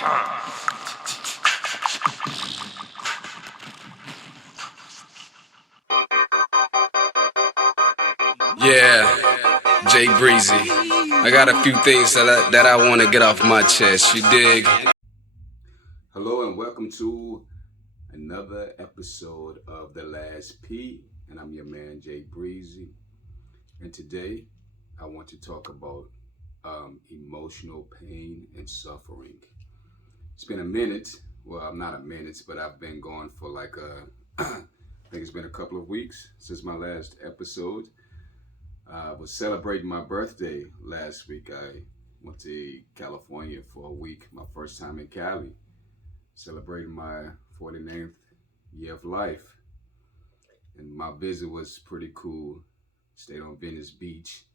Yeah, Breezy. I got a few things that I want to get off my chest. You dig? Hello and welcome to another episode of The Last P, and I'm your man Breezy. And today I want to talk about emotional pain and suffering. It's been a minute. Well, not a minute, but I've been gone for I think it's been a couple of weeks since my last episode. I was celebrating my birthday last week. I went to California for a week, my first time in Cali, celebrating my 49th year of life. And my visit was pretty cool. Stayed on Venice Beach,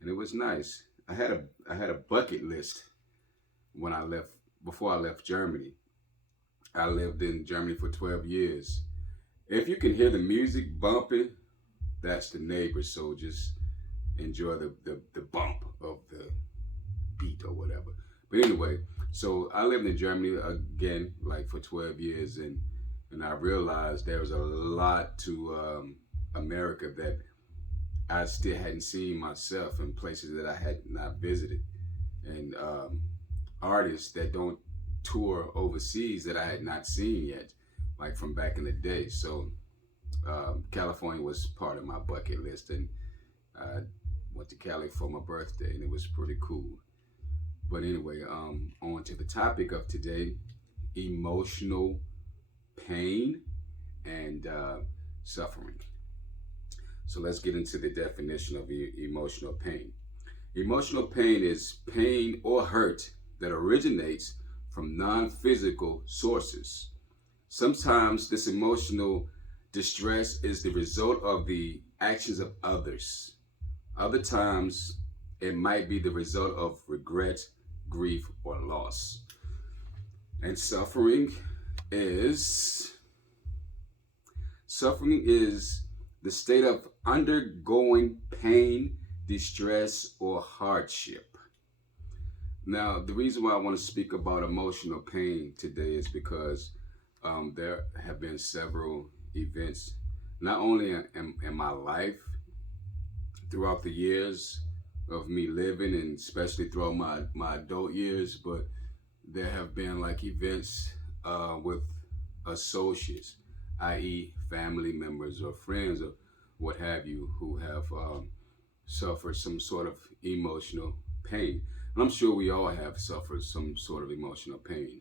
and it was nice. I had a bucket list when I left before I left Germany. I lived in Germany for 12 years. If you can hear the music bumping, that's the neighbors. So just enjoy the bump of the beat or whatever. But anyway, so I lived in Germany again, like for 12 years, and I realized there was a lot to America that I still hadn't seen myself, in places that I had not visited, and artists that don't tour overseas that I had not seen yet, like from back in the day. So California was part of my bucket list, and I went to Cali for my birthday, and it was pretty cool. But anyway, on to the topic of today: emotional pain and suffering. So let's get into the definition of emotional pain. Emotional pain is pain or hurt that originates from non-physical sources. Sometimes this emotional distress is the result of the actions of others. Other times it might be the result of regret, grief, or loss. And suffering is the state of undergoing pain, distress, or hardship. Now, the reason why I want to speak about emotional pain today is because there have been several events, not only in my life throughout the years of me living, and especially throughout my adult years, but there have been like events with associates, i.e., family members or friends or what have you, who have suffered some sort of emotional pain. And I'm sure we all have suffered some sort of emotional pain.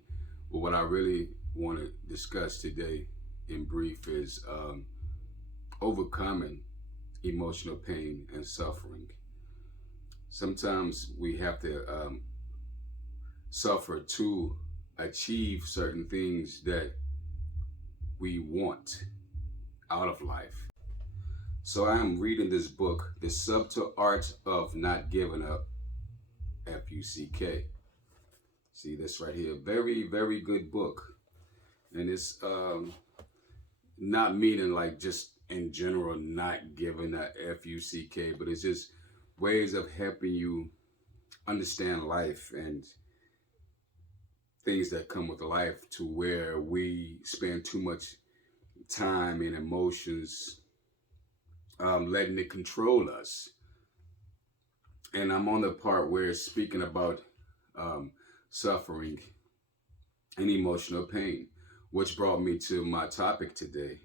But what I really want to discuss today in brief is overcoming emotional pain and suffering. Sometimes we have to suffer to achieve certain things that we want out of life. So I am reading this book, The Subtle Art of Not Giving Up, F-U-C-K. See this right here, very, very good book. And it's not meaning like just in general not giving a F-U-C-K, but it's just ways of helping you understand life and things that come with life, to where we spend too much time and emotions letting it control us. And I'm on the part where it's speaking about suffering and emotional pain, which brought me to my topic today.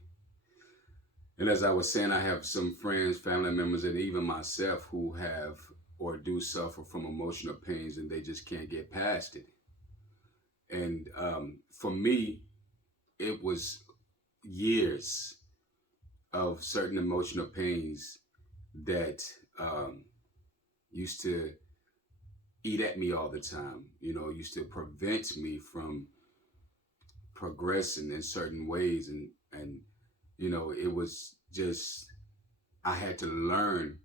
And as I was saying, I have some friends, family members, and even myself who have or do suffer from emotional pains, and they just can't get past it. And for me, it was years of certain emotional pains that used to eat at me all the time, used to prevent me from progressing in certain ways. And it was just, I had to learn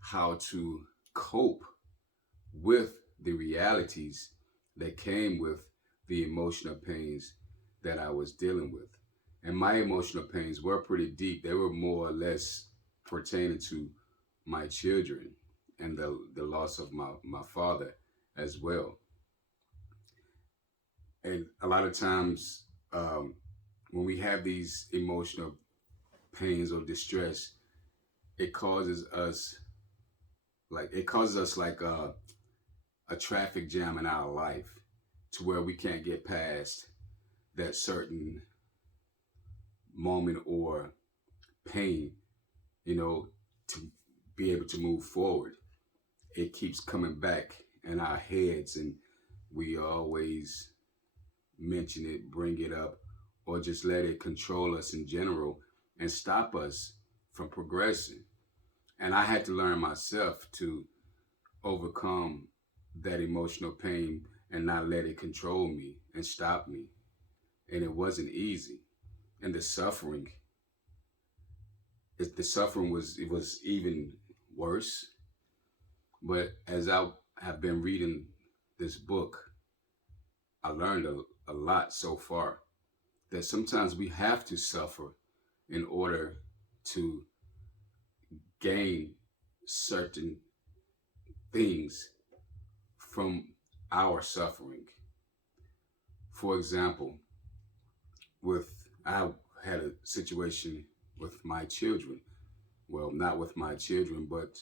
how to cope with the realities that came with the emotional pains that I was dealing with. And my emotional pains were pretty deep. They were more or less pertaining to my children and the loss of my father as well. And a lot of times, when we have these emotional pains or distress, it causes us like a traffic jam in our life to where we can't get past that certain moment or pain, you know, to be able to move forward. It keeps coming back in our heads, and we always mention it, bring it up, or just let it control us in general and stop us from progressing. And I had to learn myself to overcome that emotional pain and not let it control me and stop me. And it wasn't easy. And the suffering was it was even worse. But as I have been reading this book, I learned a lot so far that sometimes we have to suffer in order to gain certain things from our suffering. For example, with I had a situation with my children. Well, not with my children, but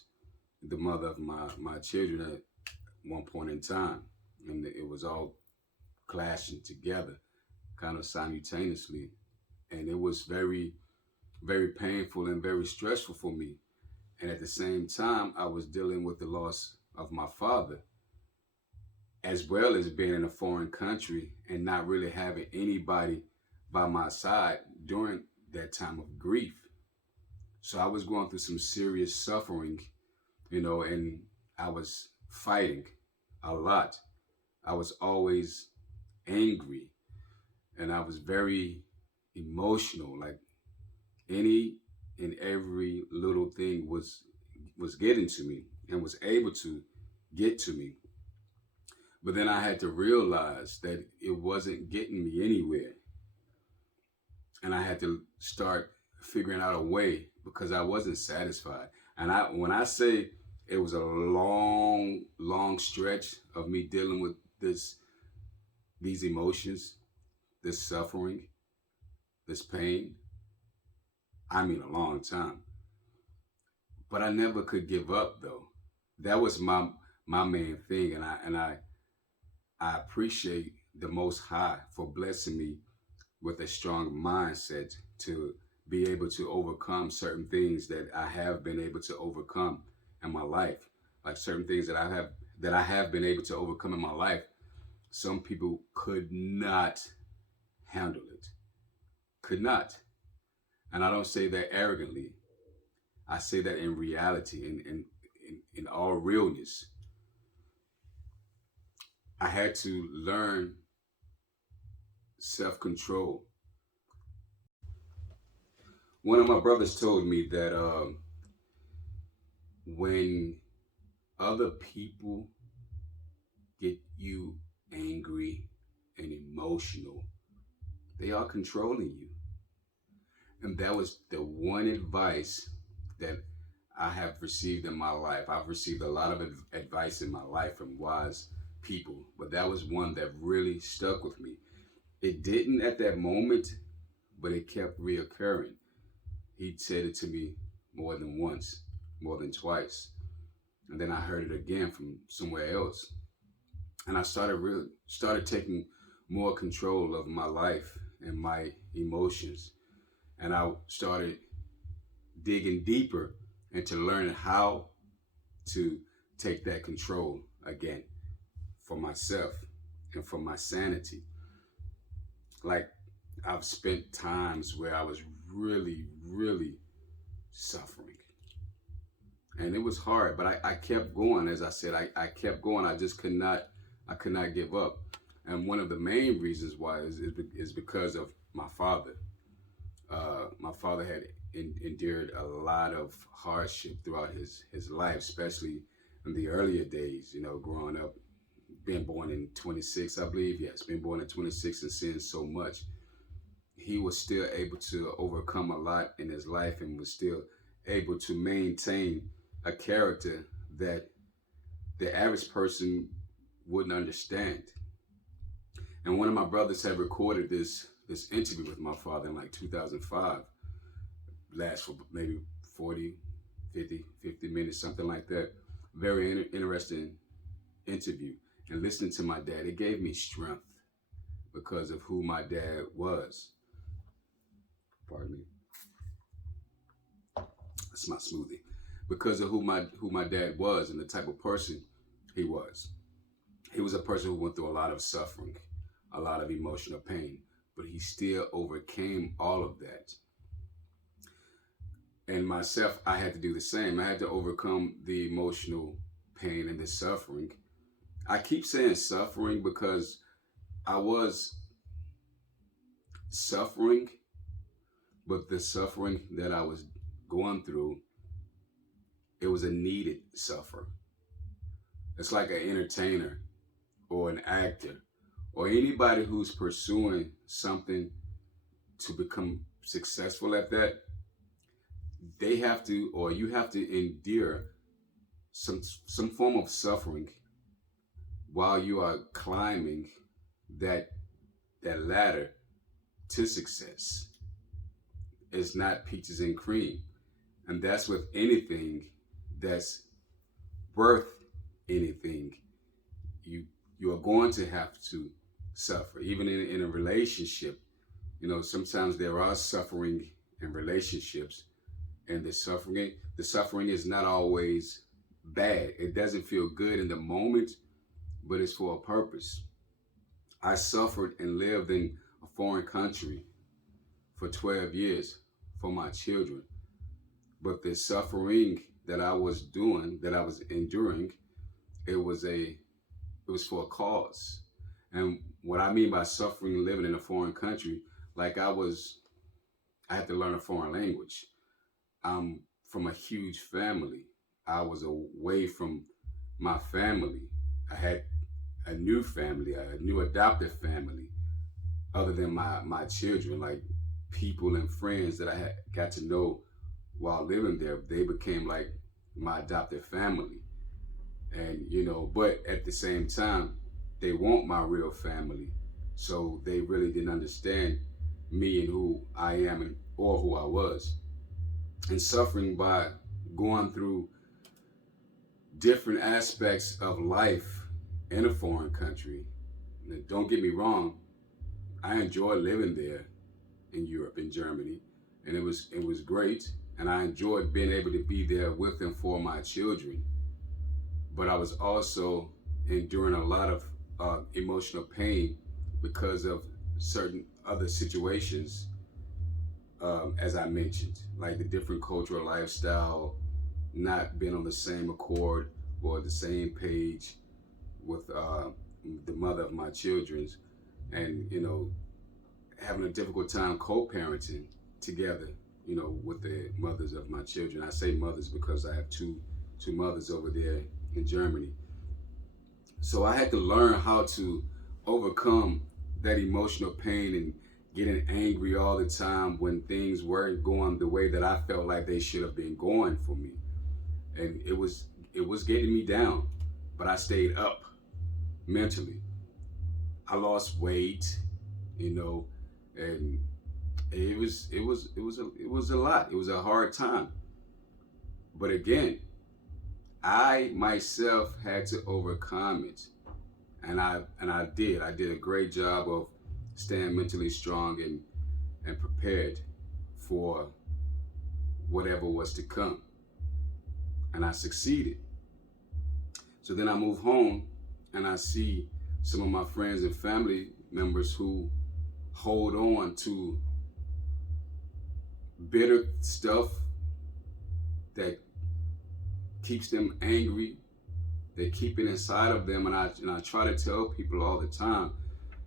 the mother of my children at one point in time. And it was all clashing together, kind of simultaneously. And it was very, very painful and very stressful for me. And at the same time, I was dealing with the loss of my father, as well as being in a foreign country and not really having anybody by my side during that time of grief. So I was going through some serious suffering, and I was fighting a lot. I was always angry and I was very emotional. Like any and every little thing was getting to me and was able to get to me. But then I had to realize that it wasn't getting me anywhere. And I had to start figuring out a way because I wasn't satisfied. And when I say it was a long, long stretch of me dealing with these emotions, this suffering, this pain, I mean a long time. But I never could give up though. That was my main thing, and I appreciate the Most High for blessing me with a strong mindset to be able to overcome certain things that I have been able to overcome in my life. Like certain things that I have been able to overcome in my life. Some people could not handle it. Could not. And I don't say that arrogantly. I say that in reality, in all realness. I had to learn self control. One of my brothers told me that when other people get you angry and emotional, they are controlling you. And that was the one advice that I have received in my life. I've received a lot of advice in my life from wise people, but that was one that really stuck with me. It didn't at that moment, but it kept reoccurring. He said it to me more than once, more than twice. And then I heard it again from somewhere else. And I started taking more control of my life and my emotions. And I started digging deeper into learning how to take that control again for myself and for my sanity. Like I've spent times where I was really, really suffering. And it was hard, but I kept going. As I said, I kept going. I could not give up. And one of the main reasons why is because of my father. My father had endured a lot of hardship throughout his life, especially in the earlier days, growing up, being born in 26, I believe. Yes, being born in 26 and seeing so much. He was still able to overcome a lot in his life and was still able to maintain a character that the average person wouldn't understand. And one of my brothers had recorded this interview with my father in like 2005. Last for maybe 40, 50 minutes, something like that. Very interesting interview. And listening to my dad, it gave me strength because of who my dad was. Pardon me. That's my smoothie. Because of who my dad was and the type of person he was. He was a person who went through a lot of suffering, a lot of emotional pain, but he still overcame all of that. And myself, I had to do the same. I had to overcome the emotional pain and the suffering. I keep saying suffering because I was suffering, but the suffering that I was going through, it was a needed suffer. It's like an entertainer or an actor or anybody who's pursuing something to become successful at that. They have to, or you have to endure some form of suffering while you are climbing that that ladder to success. It's not peaches and cream. And that's with anything that's worth anything. You you are going to have to suffer. Even in a relationship, sometimes there are suffering in relationships, and the suffering is not always bad. It doesn't feel good in the moment, but it's for a purpose. I suffered and lived in a foreign country for 12 years for my children. But the suffering that I was doing, that I was enduring, it was for a cause. And what I mean by suffering living in a foreign country, like I had to learn a foreign language. I'm from a huge family. I was away from my family. I had a new family, a new adopted family, other than my children, like people and friends that I had got to know while living there. They became like my adopted family. And but at the same time, they want my real family. So they really didn't understand me and who I am and or who I was. And suffering by going through different aspects of life in a foreign country. Now, don't get me wrong, I enjoy living there in Europe, in Germany, and it was great, and I enjoyed being able to be there with and for my children. But I was also enduring a lot of emotional pain because of certain other situations, as I mentioned, like the different cultural lifestyle, not being on the same accord or the same page with the mother of my children's, and having a difficult time co-parenting together, with the mothers of my children. I say mothers because I have two mothers over there in Germany. So I had to learn how to overcome that emotional pain and getting angry all the time when things weren't going the way that I felt like they should have been going for me. And it was getting me down, but I stayed up mentally. I lost weight, and it was a lot. It was a hard time. But again, I myself had to overcome it, and I did. I did a great job of staying mentally strong and prepared for whatever was to come, and I succeeded. So then I move home, and I see some of my friends and family members who hold on to bitter stuff that keeps them angry. They keep it inside of them, and I try to tell people all the time,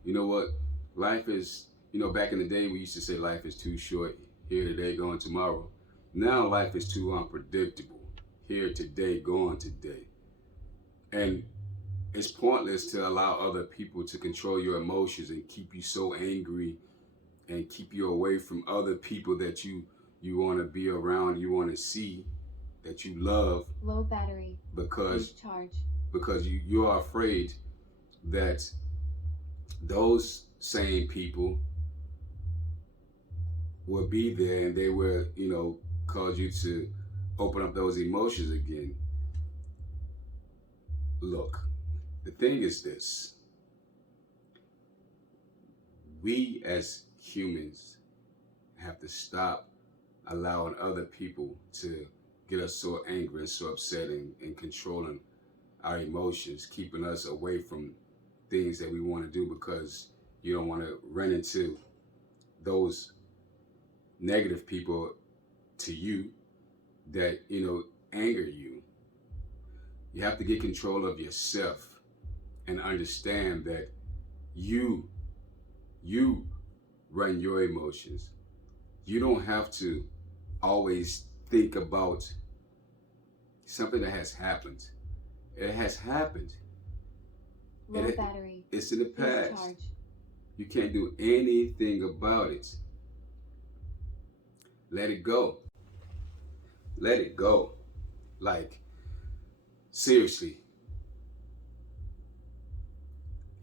you know what, life is. Back in the day, we used to say life is too short. Here today, gone tomorrow. Now life is too unpredictable. Here today, gone today, and it's pointless to allow other people to control your emotions and keep you so angry and keep you away from other people that you want to be around, you want to see, that you love. Low battery. Because Please charge. because you are afraid that those same people will be there and they will, cause you to open up those emotions again. Look, the thing is this: we as humans have to stop allowing other people to get us so angry and so upset and controlling our emotions, keeping us away from things that we want to do because you don't want to run into those negative people to you that, anger you. You have to get control of yourself and understand that you you run your emotions. You don't have to always think about something that has happened. It has happened. Low battery. It's in the past. Discharge. You can't do anything about it. Let it go. Let it go. Like, seriously,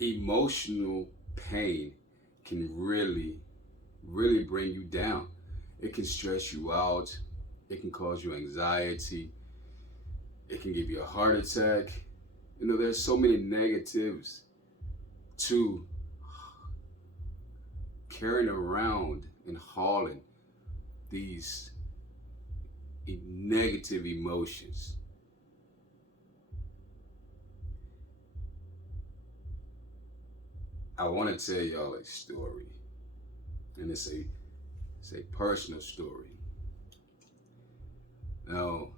emotional pain can really, really bring you down. It can stress you out. It can cause you anxiety. It can give you a heart attack. There's so many negatives to carrying around and hauling these negative emotions. I want to tell y'all a story, and it's a personal story. Now,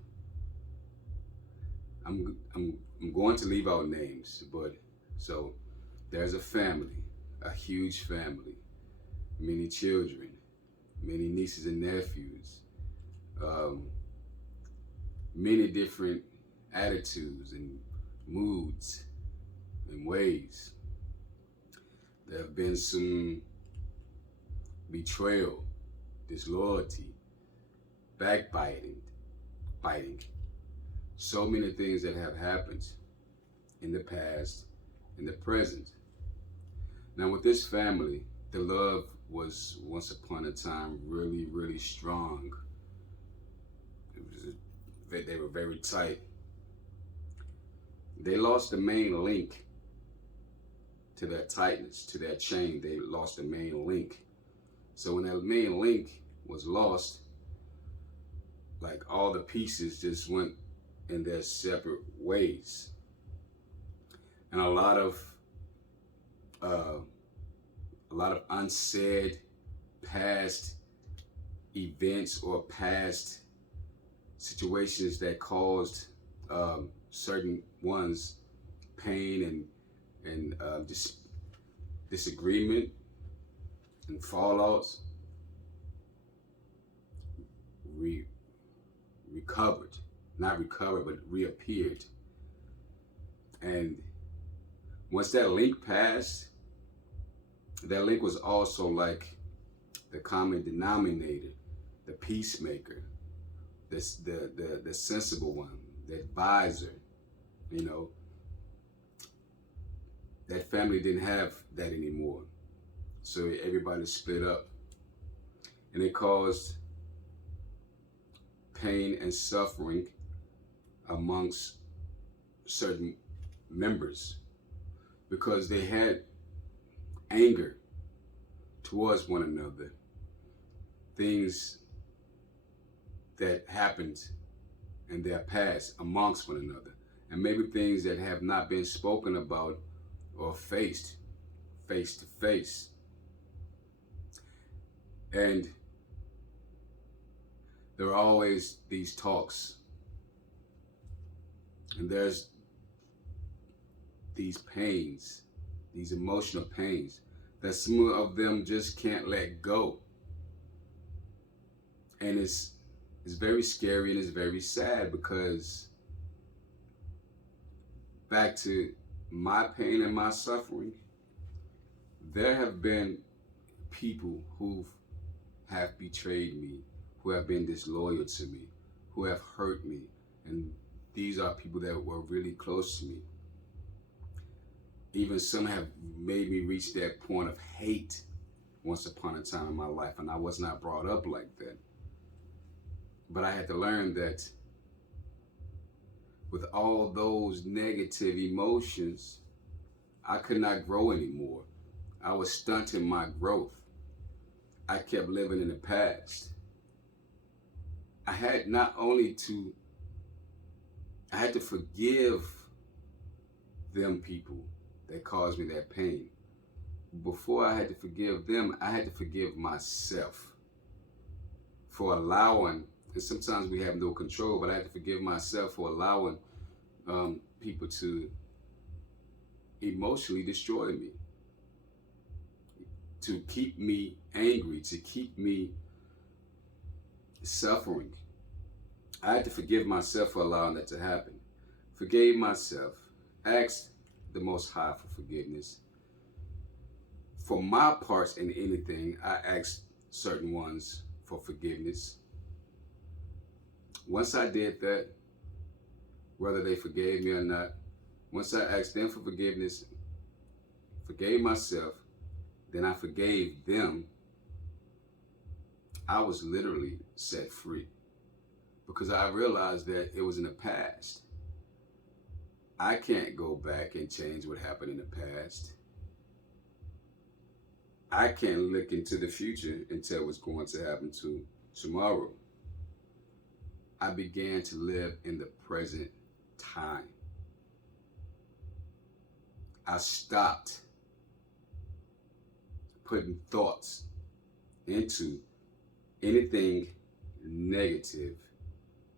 I'm going to leave out names, but so there's a family, a huge family, many children, many nieces and nephews, many different attitudes and moods and ways. There have been some betrayal, disloyalty, biting. So many things that have happened in the past, in the present. Now with this family, the love was once upon a time really, really strong. They were very tight. They lost the main link to that tightness, to that chain. They lost the main link. So when that main link was lost, like all the pieces just went in their separate ways. And a lot of unsaid past events or past situations that caused certain ones pain and disagreement and fallouts reappeared. And once that link passed, that link was also like the common denominator, the peacemaker, the sensible one, the advisor. That family didn't have that anymore. So everybody split up. And it caused pain and suffering amongst certain members because they had anger towards one another. Things that happened in their past amongst one another. And maybe things that have not been spoken about or faced face to face. And there are always these talks. And there's these pains, these emotional pains that some of them just can't let go. And it's very scary and it's very sad because back to my pain and my suffering, there have been people who have betrayed me, who have been disloyal to me, who have hurt me. And these are people that were really close to me. Even some have made me reach that point of hate once upon a time in my life, and I was not brought up like that. But I had to learn that with all those negative emotions, I could not grow anymore. I was stunting my growth. I kept living in the past. I had not only to, I had to forgive them people that caused me that pain. Before I had to forgive them, I had to forgive myself for allowing, and sometimes we have no control, but I had to forgive myself for allowing people to emotionally destroy me, to keep me angry, to keep me suffering. I had to forgive myself for allowing that to happen. Forgave myself, asked the Most High for forgiveness. For my parts in anything, I asked certain ones for forgiveness. Once I did that, whether they forgave me or not, once I asked them for forgiveness, forgave myself, then I forgave them, I was literally set free. Because I realized that it was in the past. I can't go back and change what happened in the past. I can't look into the future and tell what's going to happen to tomorrow. I began to live in the present time. I stopped putting thoughts into anything negative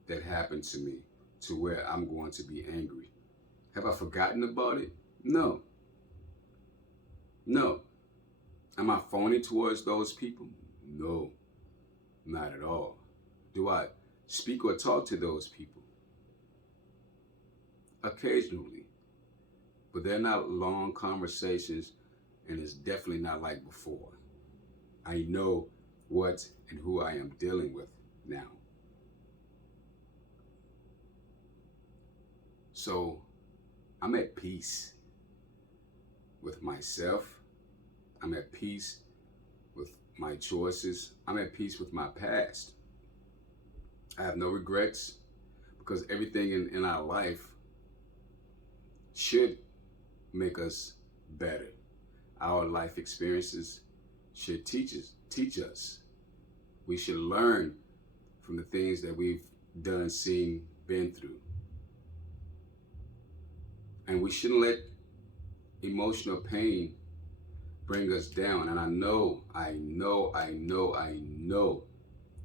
that happened to me to where I'm going to be angry. Have I forgotten about it? No. No. Am I phony towards those people? No, not at all. Do I speak or talk to those people? Occasionally. But they're not long conversations, and it's definitely not like before. I know what and who I am dealing with now. So I'm at peace with myself. I'm at peace with my choices. I'm at peace with my past. I have no regrets because everything in our life should make us better. Our life experiences should teach us. We should learn from the things that we've done, seen, been through. And we shouldn't let emotional pain bring us down. And I know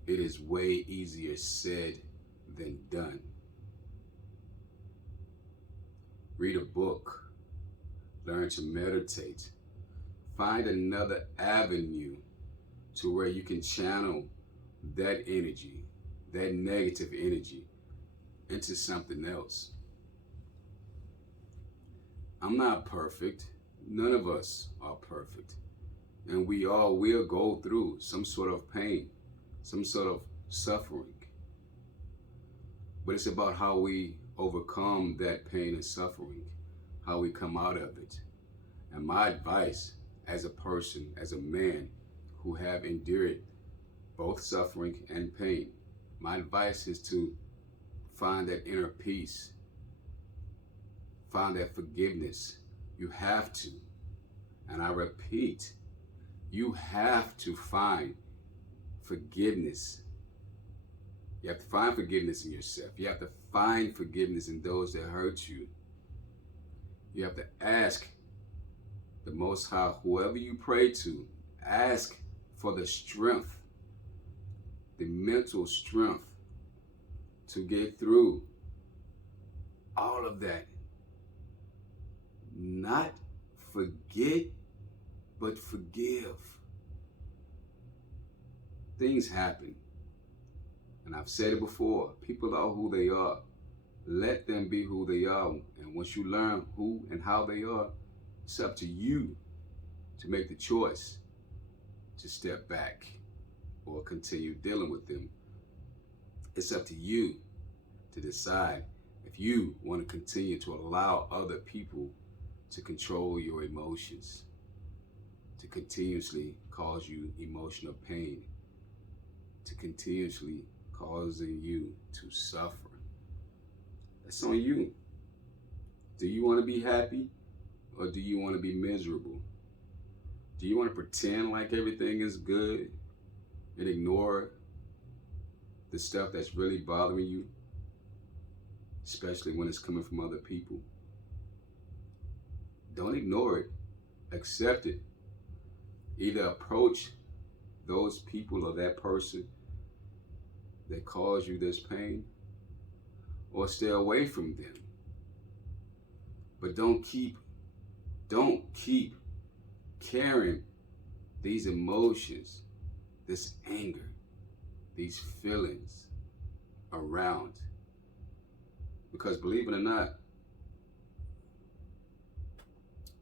it is way easier said than done. Read a book, learn to meditate, find another avenue to where you can channel that energy, that negative energy, into something else. I'm not perfect. None of us are perfect. And we all will go through some sort of pain, some sort of suffering. But it's about how we overcome that pain and suffering, how we come out of it. And my advice as a person, as a man who have endured both suffering and pain, my advice is to find that inner peace, find that forgiveness. You have to, and I repeat, you have to find forgiveness. You have to find forgiveness in yourself. You have to find forgiveness in those that hurt you. You have to ask the Most High, whoever you pray to, ask for the strength, the mental strength to get through all of that. Not forget, but forgive. Things happen. And I've said it before, people are who they are. Let them be who they are. And once you learn who and how they are, it's up to you to make the choice to step back or continue dealing with them. It's up to you to decide if you want to continue to allow other people to control your emotions, to continuously cause you emotional pain, to continuously causing you to suffer. That's on you. Do you want to be happy or do you want to be miserable? Do you want to pretend like everything is good and ignore the stuff that's really bothering you, especially when it's coming from other people? Don't ignore it. Accept it. Either approach those people or that person that caused you this pain, or stay away from them. But don't keep carrying these emotions, this anger, these feelings around. Because believe it or not,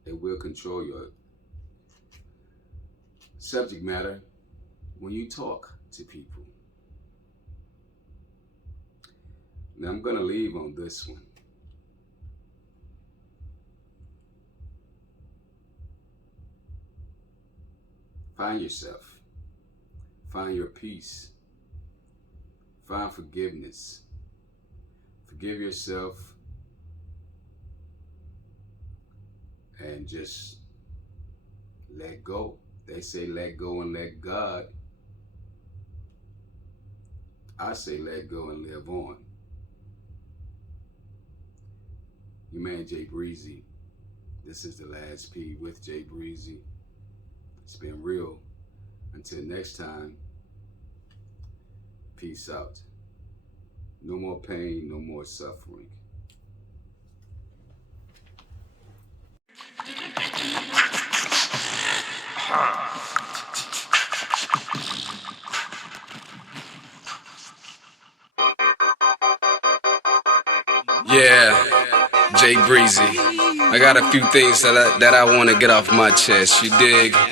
it will control your subject matter when you talk to people. Now I'm going to leave on this one. Find yourself. Find your peace. Find forgiveness. Forgive yourself and just let go. They say let go and let God. I say let go and live on. Your man Jay Breezy. This is the last P with Jay Breezy. It's been real. Until next time, peace out. No more pain, no more suffering. Yeah, Jay Breezy. I got a few things that I want to get off my chest. You dig?